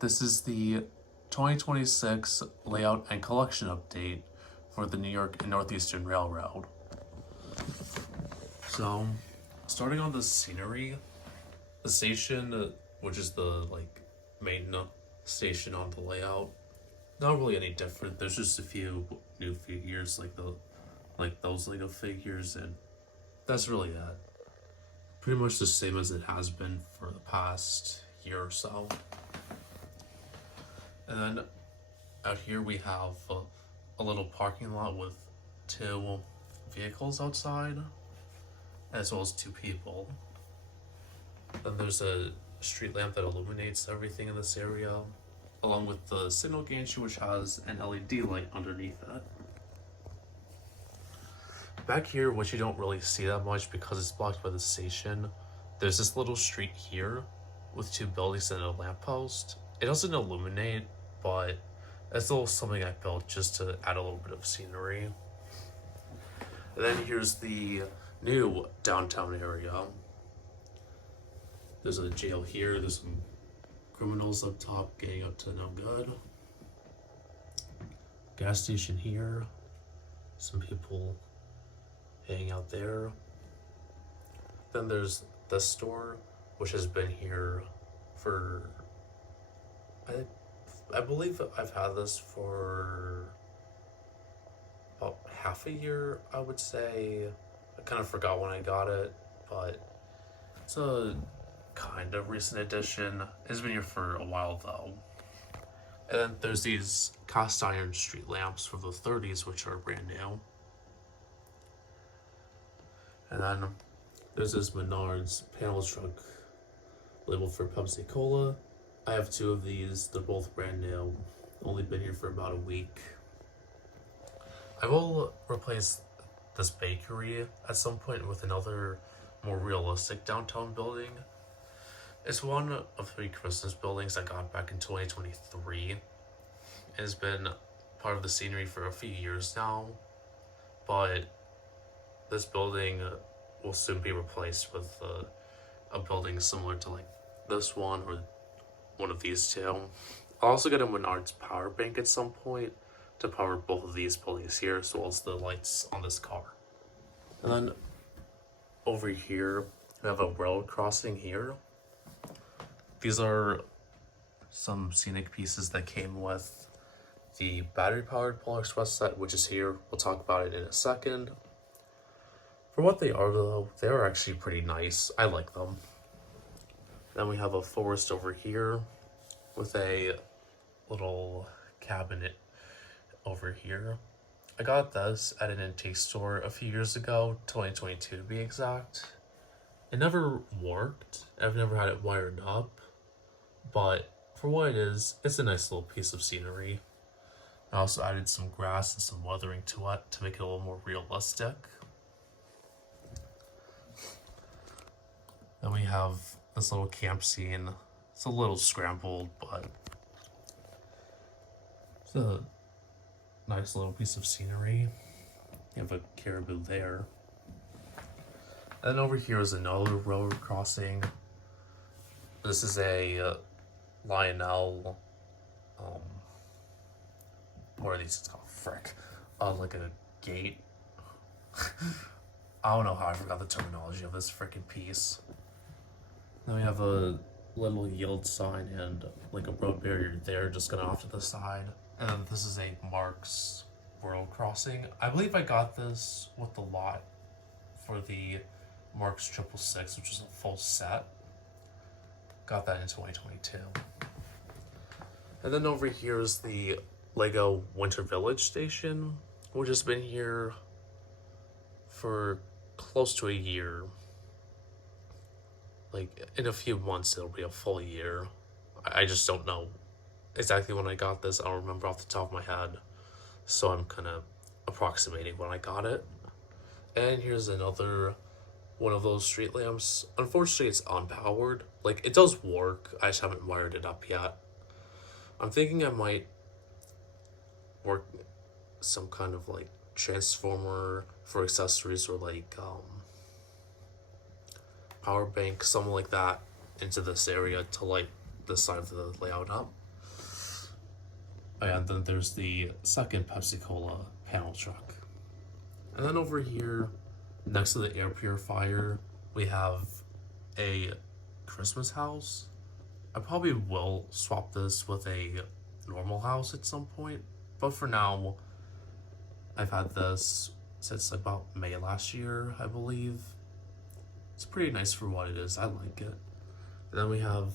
This is the 2026 layout and collection update for the New York and Northeastern Railroad. So, starting on the scenery, the station, which is the main station on the layout, not really any different. There's just a few new figures like those Lego figures, and that's really it. Pretty much the same as it has been for the past year or so. And then out here we have a little parking lot with two vehicles outside, as well as two people. Then there's a street lamp that illuminates everything in this area, along with the signal gantry, which has an LED light underneath it. Back here, which you don't really see that much because it's blocked by the station, there's this little street here with two buildings and a lamppost. It doesn't illuminate, but it's a little something I built just to add a little bit of scenery. And then here's the new downtown area. There's a jail here, there's some criminals up top getting up to no good. Gas station here, some people hanging out there. Then there's this store, which has been here for, I believe I've had this for about half a year, I would say. I kind of forgot when I got it, but it's a kind of recent addition. It's been here for a while though. And then there's these cast iron street lamps from the 30s, which are brand new. And then there's this Menards panel truck labeled for Pepsi Cola. I have two of these. They're both brand new. Only been here for about a week. I will replace this bakery at some point with another more realistic downtown building. It's one of 3 Christmas buildings I got back in 2023. It's been part of the scenery for a few years now, but this building will soon be replaced with a building similar to this one or one of these two. I'll also get a Menards power bank at some point to power both of these buildings here, as well as the lights on this car. And then over here, we have a road crossing here. These are some scenic pieces that came with the battery-powered Polar Express set, which is here. We'll talk about it in a second. For what they are, though, they are actually pretty nice. I like them. Then we have a forest over here with a little cabinet over here. I got this at an antique store a few years ago, 2022 to be exact. It never worked. I've never had it wired up, but for what it is, it's a nice little piece of scenery. I also added some grass and some weathering to it to make it a little more realistic. Then we have this little camp scene. It's a little scrambled, but it's a nice little piece of scenery. You have a caribou there. And then over here is another road crossing. This is a Lionel, what are these? It's called frick. Like a gate. I don't know how I forgot the terminology of this frickin' piece. Then we have a little yield sign and a road barrier there just going off to the side. And then this is a Mark's World Crossing. I believe I got this with the lot for the Mark's 666, which is a full set. Got that in 2022. And then over here is the Lego Winter Village station, which has been here for close to a year. In a few months it'll be a full year. I just don't know exactly when I got this. I don't remember off the top of my head, so I'm kind of approximating when I got it. And here's another one of those street lamps. Unfortunately, it's unpowered. It does work, I just haven't wired it up yet. I'm thinking I might work some kind of transformer for accessories, or power bank, something like that, into this area to light this side of the layout up. And then there's the second Pepsi Cola panel truck. And then over here, next to the air purifier, we have a Christmas house. I probably will swap this with a normal house at some point, but for now, I've had this since about May last year, I believe. It's pretty nice for what it is. I like it. And then we have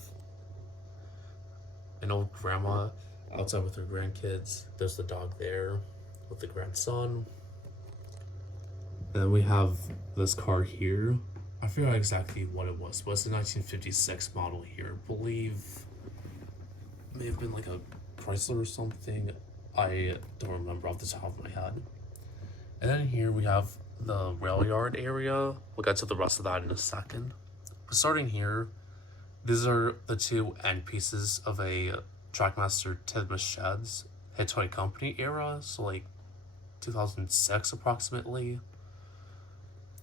an old grandma outside with her grandkids. There's the dog there with the grandson. And then we have this car here. I forgot exactly what it was, but it's a 1956 model here. I believe it may have been like a Chrysler or something. I don't remember off the top of my head. And then here we have the rail yard area. We'll get to the rest of that in a second. But starting here, these are the two end pieces of a Trackmaster Tidmus sheds, hit toy company era, so like 2006 approximately.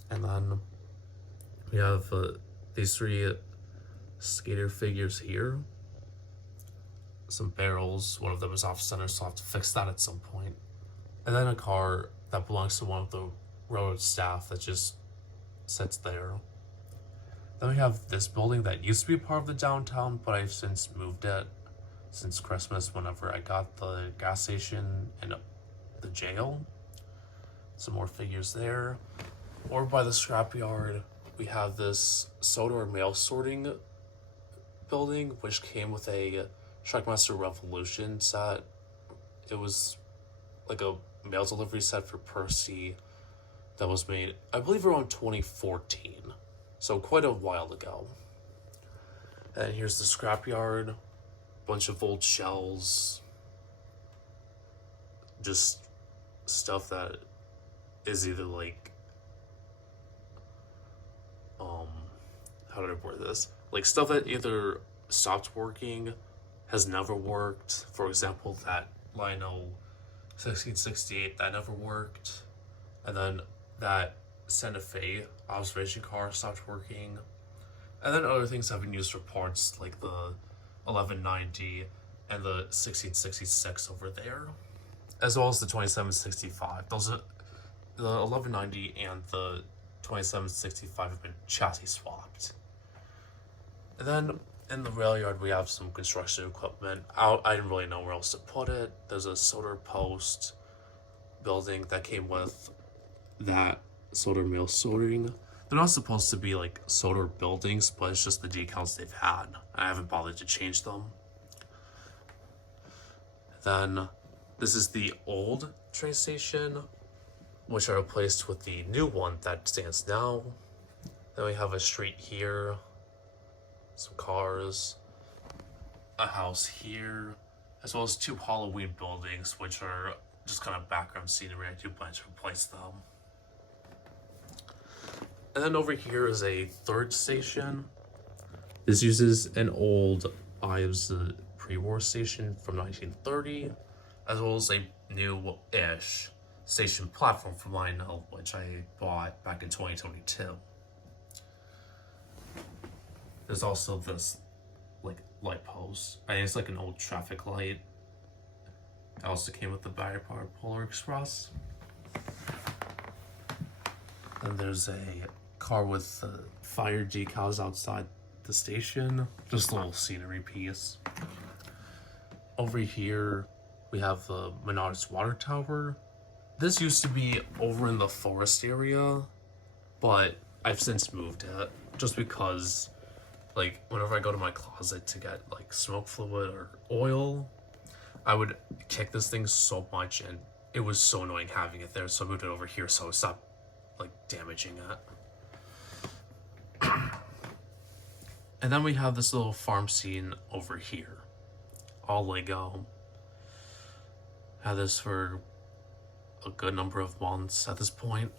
And then we have these three skater figures here. Some barrels, one of them is off center, so I'll have to fix that at some point. And then a car that belongs to one of the railroad staff that just sits there. Then we have this building that used to be part of the downtown, but I've since moved it since Christmas whenever I got the gas station and the jail. Some more figures there. Over by the scrapyard, we have this Sodor mail sorting building, which came with a Trackmaster Revolution set. It was like a mail delivery set for Percy that was made, I believe, around 2014. So quite a while ago. And here's the scrapyard. Bunch of old shells. Just stuff that is either like, how did I word this? Like stuff that either stopped working, has never worked. For example, that Lionel 1668, that never worked. And then that Santa Fe observation car stopped working. And then other things have been used for parts, like the 1190 and the 1666 over there, as well as the 2765. Those are the 1190 and the 2765 have been chassis swapped. And then in the rail yard, we have some construction equipment. I didn't really know where else to put it. There's a solder post building that came with that solder mill soldering. They're not supposed to be like solder buildings, but it's just the decals they've had. I haven't bothered to change them. Then this is the old train station, which I replaced with the new one that stands now. Then we have a street here, some cars, a house here, as well as two Halloween buildings, which are just kind of background scenery. I do plan to replace them. And then over here is a third station. This uses an old Ives pre-war station from 1930, as well as a new-ish station platform from Lionel, which I bought back in 2022. There's also this like light post. I think it's like an old traffic light. It also came with the battery-powered Polar Express. And there's a car with fire decals outside the station. Just a little scenery piece. Over here, we have the Menards water tower. This used to be over in the forest area, but I've since moved it just because, like, whenever I go to my closet to get like smoke fluid or oil, I would kick this thing so much, and it was so annoying having it there. So I moved it over here so it stopped like damaging it. And then we have this little farm scene over here, all Lego. Had this for a good number of months at this point.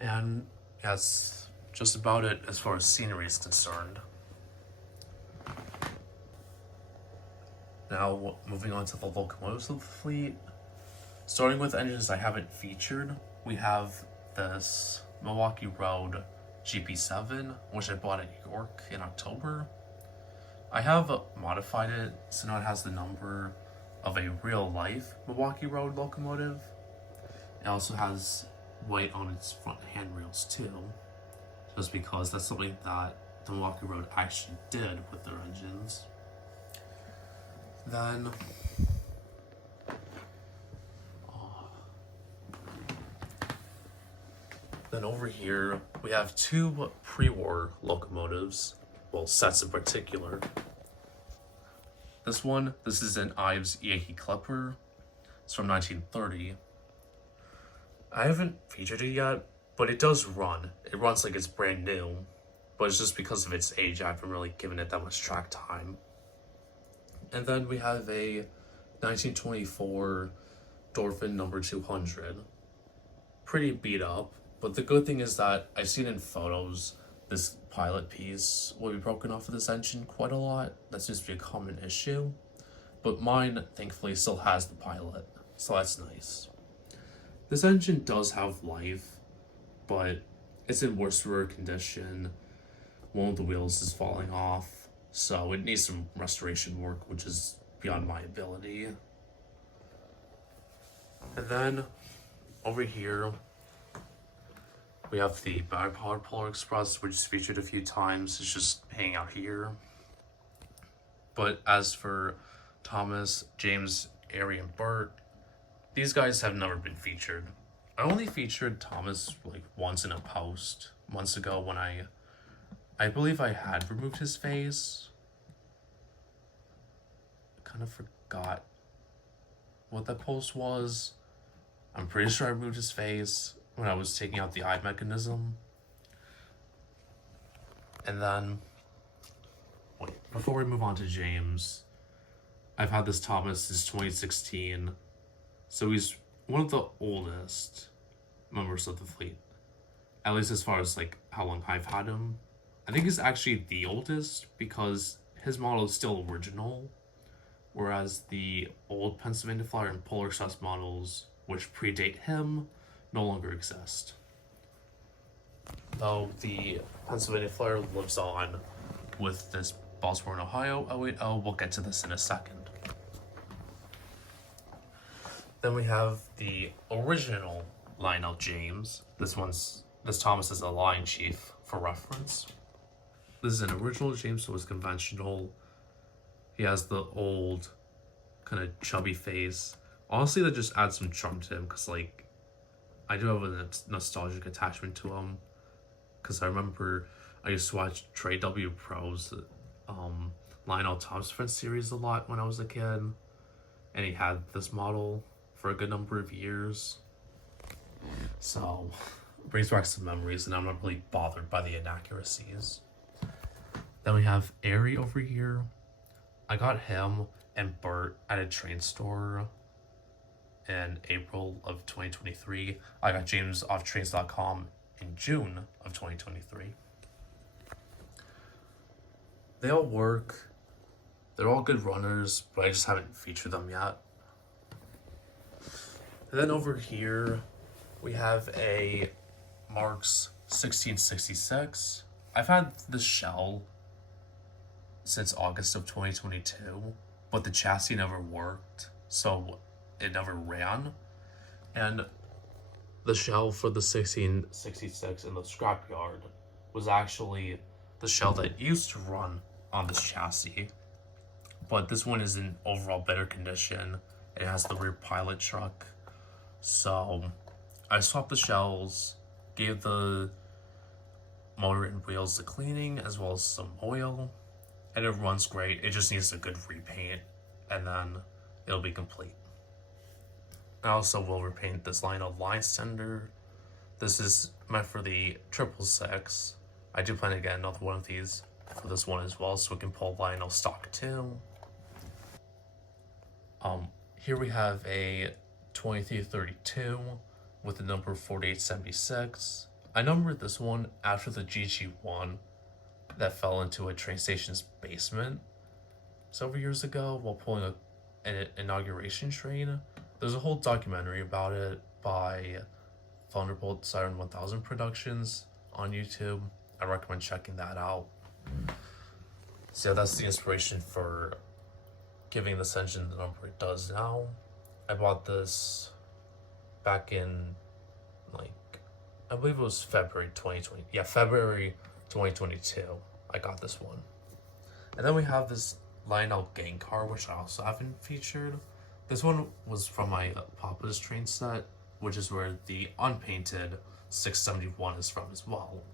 And that's just about it as far as scenery is concerned. Now, moving on to the locomotives of the fleet. Starting with engines I haven't featured, we have this Milwaukee Road GP7, which I bought at York in October. I have modified it so now it has the number of a real life Milwaukee Road locomotive. It also has white on its front handrails too, just because that's something that the Milwaukee Road actually did with their engines. Then, over here we have two pre-war locomotives, well, sets in particular. This is an Ives Yankee Clipper. It's from 1930. I haven't featured it yet, but it does run. It runs like it's brand new, but it's just because of its age, I haven't really given it that much track time. And then we have a 1924 Dorfin number 200. Pretty beat up, but the good thing is that I've seen in photos this pilot piece will be broken off of this engine quite a lot. That seems to be a common issue. But mine, thankfully, still has the pilot, so that's nice. This engine does have life, but it's in worse condition. One of the wheels is falling off, so it needs some restoration work, which is beyond my ability. And then, over here, we have the battery-powered Polar Express, which is featured a few times. It's just hanging out here. But as for Thomas, James, Ari, and Bert, these guys have never been featured. I only featured Thomas like once in a post months ago when I believe I had removed his face. I kind of forgot what that post was. I'm pretty sure I removed his face when I was taking out the eye mechanism. And then, wait, before we move on to James, I've had this Thomas since 2016. So he's one of the oldest members of the fleet. At least as far as like how long I've had him. I think he's actually the oldest because his model is still original. Whereas the old Pennsylvania Flyer and Polar Express models, which predate him, no longer exist. Though the Pennsylvania Flyer lives on with this Baltimore, Ohio 080, we'll get to this in a second. Then we have the original Lionel James. This Thomas is a line chief for reference. This is an original James, so it's conventional. He has the old kind of chubby face. Honestly, that just adds some charm to him because like I do have a nostalgic attachment to him because I remember I used to watch Trey W. Pro's Lionel Thomas Friends series a lot when I was a kid, and he had this model for a good number of years. So it brings back some memories, and I'm not really bothered by the inaccuracies. Then we have Ari over here. I got him and Bert at a train store in April of 2023. I got James off trains.com in June of 2023. They all work. They're all good runners, but I just haven't featured them yet. And then over here, we have a Marks 1666. I've had this shell since August of 2022, but the chassis never worked, so it never ran. And the shell for the 1666 in the scrapyard was actually the shell that used to run on this chassis. But this one is in overall better condition. It has the rear pilot truck. So I swapped the shells, gave the motor and wheels a cleaning as well as some oil, and it runs great. It just needs a good repaint, and then it'll be complete. I also will repaint this Lionel line sender. This is meant for the 666. I do plan to get another one of these for this one as well, so we can pull Lionel stock too. Here we have a 2332 with the number 4876. I numbered this one after the GG1 that fell into a train station's basement several years ago while pulling an inauguration train. There's a whole documentary about it by Thunderbolt Siren 1000 Productions on YouTube. I recommend checking that out. So yeah, that's the inspiration for giving this engine the number it does now. I bought this back in, like, I believe it was February 2020. Yeah, February 2022. I got this one. And then we have this Lionel gang car, which I also haven't featured. This one was from my Papa's train set, which is where the unpainted 671 is from as well.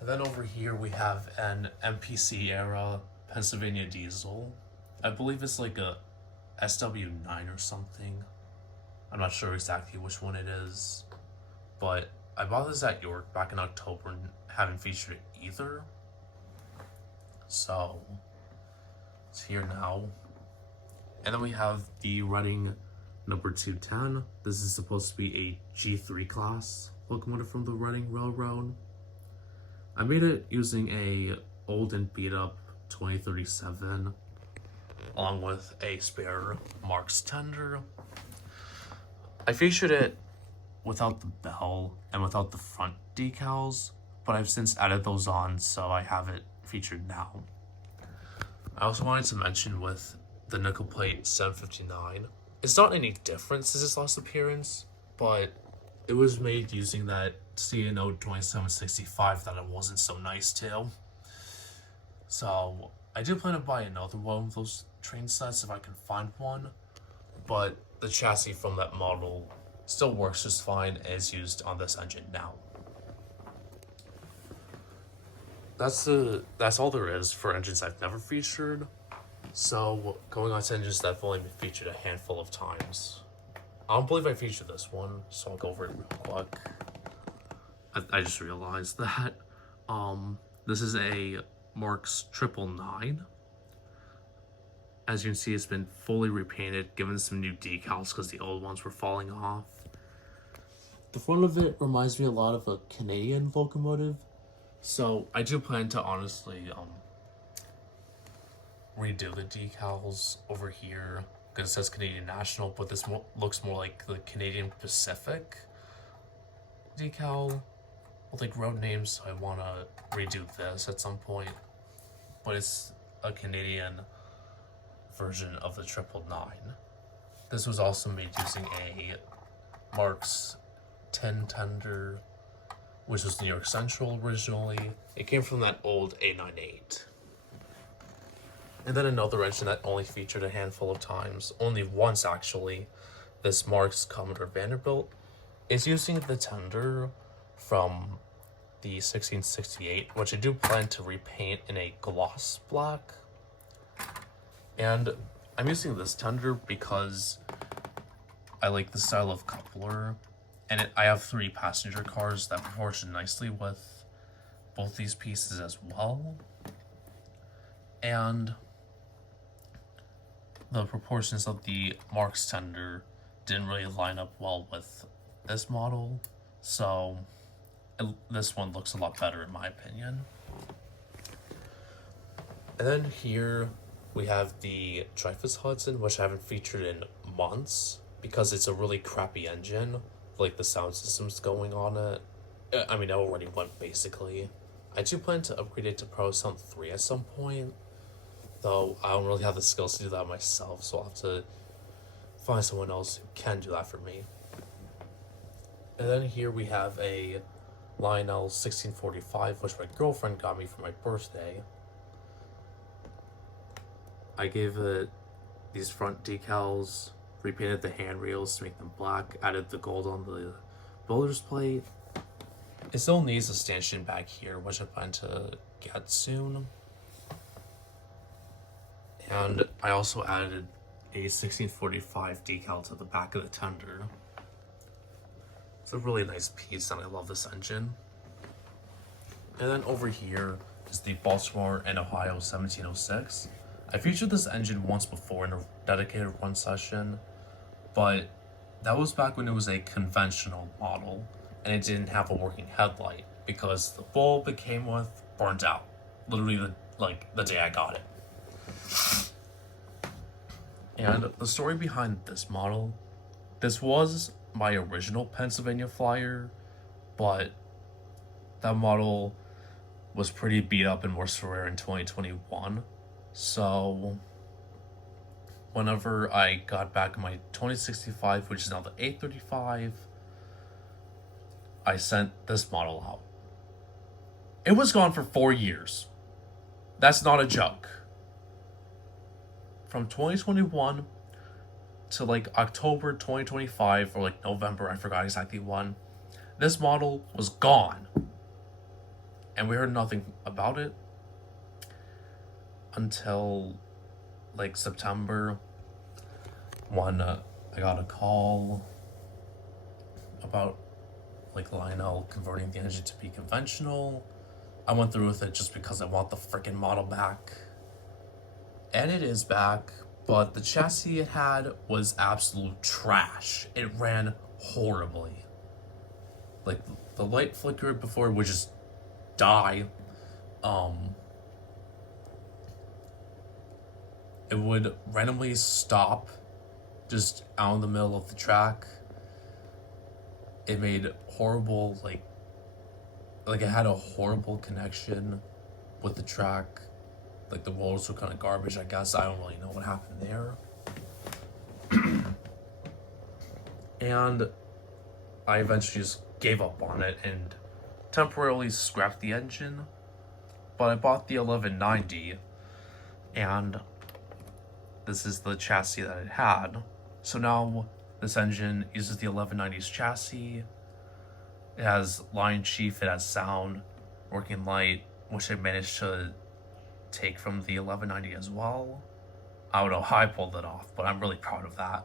And then over here we have an MPC era Pennsylvania diesel. I believe it's like a SW9 or something. I'm not sure exactly which one it is, but I bought this at York back in October and haven't featured it either. So it's here now. And then we have the Reading number 210. This is supposed to be a G3 class locomotive from the Reading Railroad. I made it using a old and beat up 2037 along with a spare Marks tender. I featured it without the bell and without the front decals, but I've since added those on, so I have it featured now. I also wanted to mention with the nickel plate 759, it's not any different since its last appearance, but it was made using that C&O 2765 that it wasn't so nice to. So I do plan to buy another one of those train sets if I can find one, but the chassis from that model still works just fine as used on this engine now. That's all there is for engines I've never featured. So going on to engines that have only been featured a handful of times. I don't believe I featured this one, so I'll go over it real quick. I just realized that. This is a Marks 999. As you can see, it's been fully repainted, given some new decals because the old ones were falling off. The front of it reminds me a lot of a Canadian locomotive, so I do plan to honestly redo the decals over here because it says Canadian National, but this looks more like the Canadian Pacific decal with like road names, so I want to redo this at some point, but it's a Canadian version of the 999. This was also made using a Marks 10 tender, which was New York Central originally. It came from that old A98. And then another engine that only featured a handful of times, only once actually, this Marks Commodore Vanderbilt, is using the tender from the 1668, which I do plan to repaint in a gloss black. And I'm using this tender because I like the style of coupler, and I have 3 passenger cars that proportion nicely with both these pieces as well. And the proportions of the Marks tender didn't really line up well with this model, so this one looks a lot better in my opinion. And then here we have the Dreyfuss Hudson, which I haven't featured in months because it's a really crappy engine, like the sound system's going on it. I mean, it already went basically. I do plan to upgrade it to Pro Sound 3 at some point, though I don't really have the skills to do that myself, so I'll have to find someone else who can do that for me. And then here we have a Lionel 1645, which my girlfriend got me for my birthday. I gave it these front decals, repainted the handrails to make them black, added the gold on the builder's plate. It still needs a stanchion back here, which I plan to get soon. And I also added a 1645 decal to the back of the tender. It's a really nice piece and I love this engine. And then over here is the Baltimore and Ohio 1706. I featured this engine once before in a dedicated run session, but that was back when it was a conventional model and it didn't have a working headlight because the bulb it came with burned out literally the day I got it. And the story behind this model, this was my original Pennsylvania Flyer, but that model was pretty beat up and worse for wear in 2021. So whenever I got back my 2065, which is now the 835, I sent this model out. It was gone for 4 years. That's not a joke. From 2021 to like October 2025 or like November, I forgot exactly when, this model was gone. And we heard nothing about it until like September, when I got a call about like Lionel converting the engine to be conventional. I went through with it just because I want the freaking model back. And it is back, but the chassis it had was absolute trash. It ran horribly. Like, the light flickered before it would just die. It would randomly stop just out in the middle of the track. It made horrible, like it had a horrible connection with the track. Like, the rollers were kind of garbage, I guess. I don't really know what happened there. And I eventually just gave up on it and temporarily scrapped the engine. But I bought the 1190, and this is the chassis that it had. So now this engine uses the 1190's chassis. It has line chief, it has sound, working light, which I managed to take from the 1190 as well. I don't know how I pulled it off, but I'm really proud of that.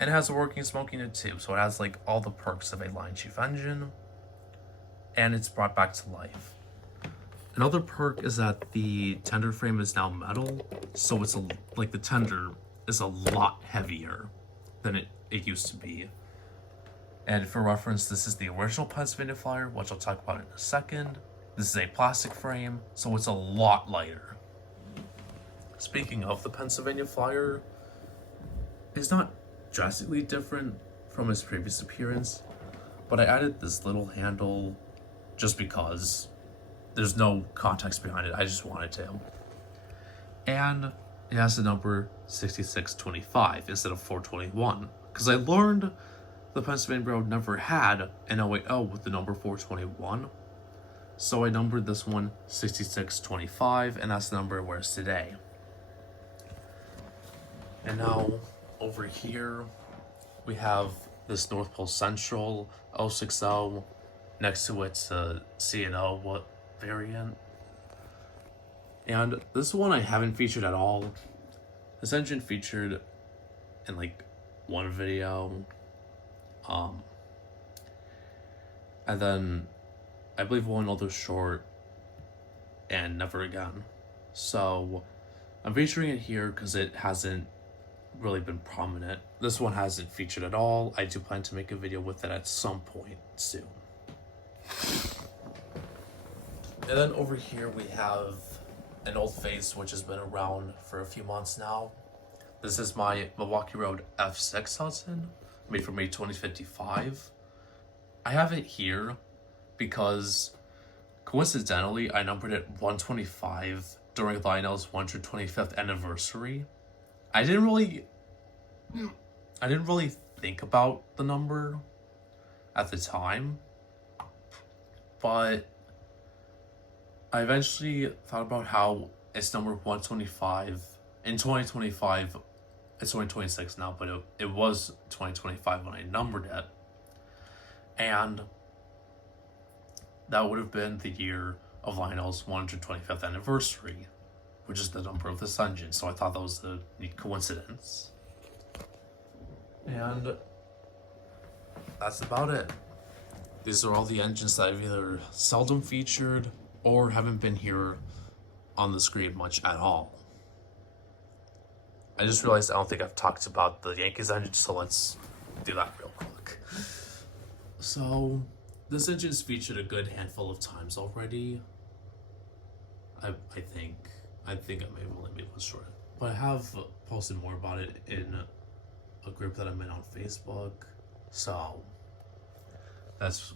And it has a working smoke unit too, so it has like all the perks of a line chief engine, and it's brought back to life. Another perk is that the tender frame is now metal, so it's like the tender is a lot heavier than it used to be. And for reference, this is the original Pennsylvania Flyer, which I'll talk about in a second. This is a plastic frame, so it's a lot lighter. Speaking of the Pennsylvania Flyer, it's not drastically different from its previous appearance, but I added this little handle just because. There's no context behind it, I just wanted to. And it has the number 6625 instead of 421, because I learned the Pennsylvania Railroad never had an 080 with the number 421. So I numbered this one 6625, and that's the number it wears today. And now, over here, we have this North Pole Central 060. Next to it's a C&O variant. And this one I haven't featured at all. This engine featured in like one video. And then I believe one other short, and never again. So I'm featuring it here because it hasn't really been prominent. This one hasn't featured at all. I do plan to make a video with it at some point soon. And then over here we have an old face which has been around for a few months now. This is my Milwaukee Road F6 Hudson, made for May 2055. I have it here because coincidentally I numbered it 125 during Lionel's 125th anniversary. I didn't really think about the number at the time, but I eventually thought about how it's number 125. In 2025, it's 2026 now, but it was 2025 when I numbered it. And that would have been the year of Lionel's 125th anniversary, which is the number of this engine. So I thought that was a neat coincidence. And that's about it. These are all the engines that I've either seldom featured or haven't been here on the screen much at all. I just realized I don't think I've talked about the Yankees engine, so let's do that real quick. So, this engine's featured a good handful of times already. I think I may have only made one short, but I have posted more about it in a group that I'm in on Facebook. So, that's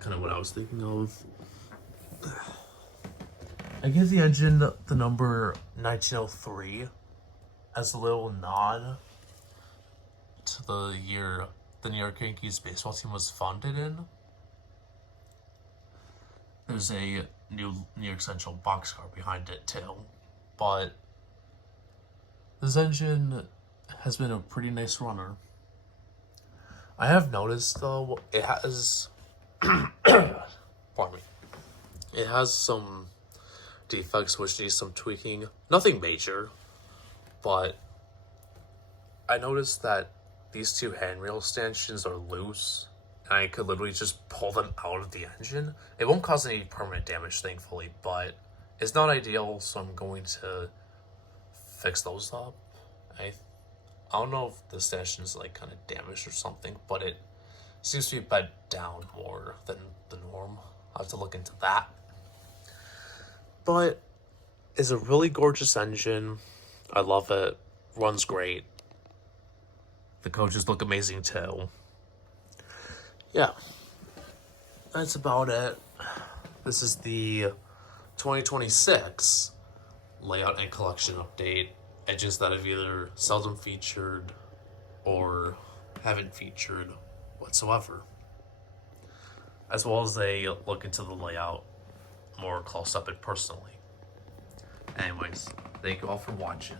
kind of what I was thinking of. I give the engine the number 1903 as a little nod to the year the New York Yankees baseball team was founded in. There's a new New York Central boxcar behind it too, but this engine has been a pretty nice runner. I have noticed though it has, pardon me, it has some defects which need some tweaking. Nothing major, but I noticed that these two handrail stanchions are loose, and I could literally just pull them out of the engine. It won't cause any permanent damage, thankfully, but it's not ideal, so I'm going to fix those up. I don't know if the stanchion's like kind of damaged or something, but it seems to be bent down more than the norm. I'll have to look into that. But it's a really gorgeous engine. I love it. Runs great. The coaches look amazing too. Yeah, that's about it. This is the 2026 layout and collection update. Edges that I've either seldom featured or haven't featured whatsoever. As well as a look into the layout more close up and personally. Anyways, thank you all for watching.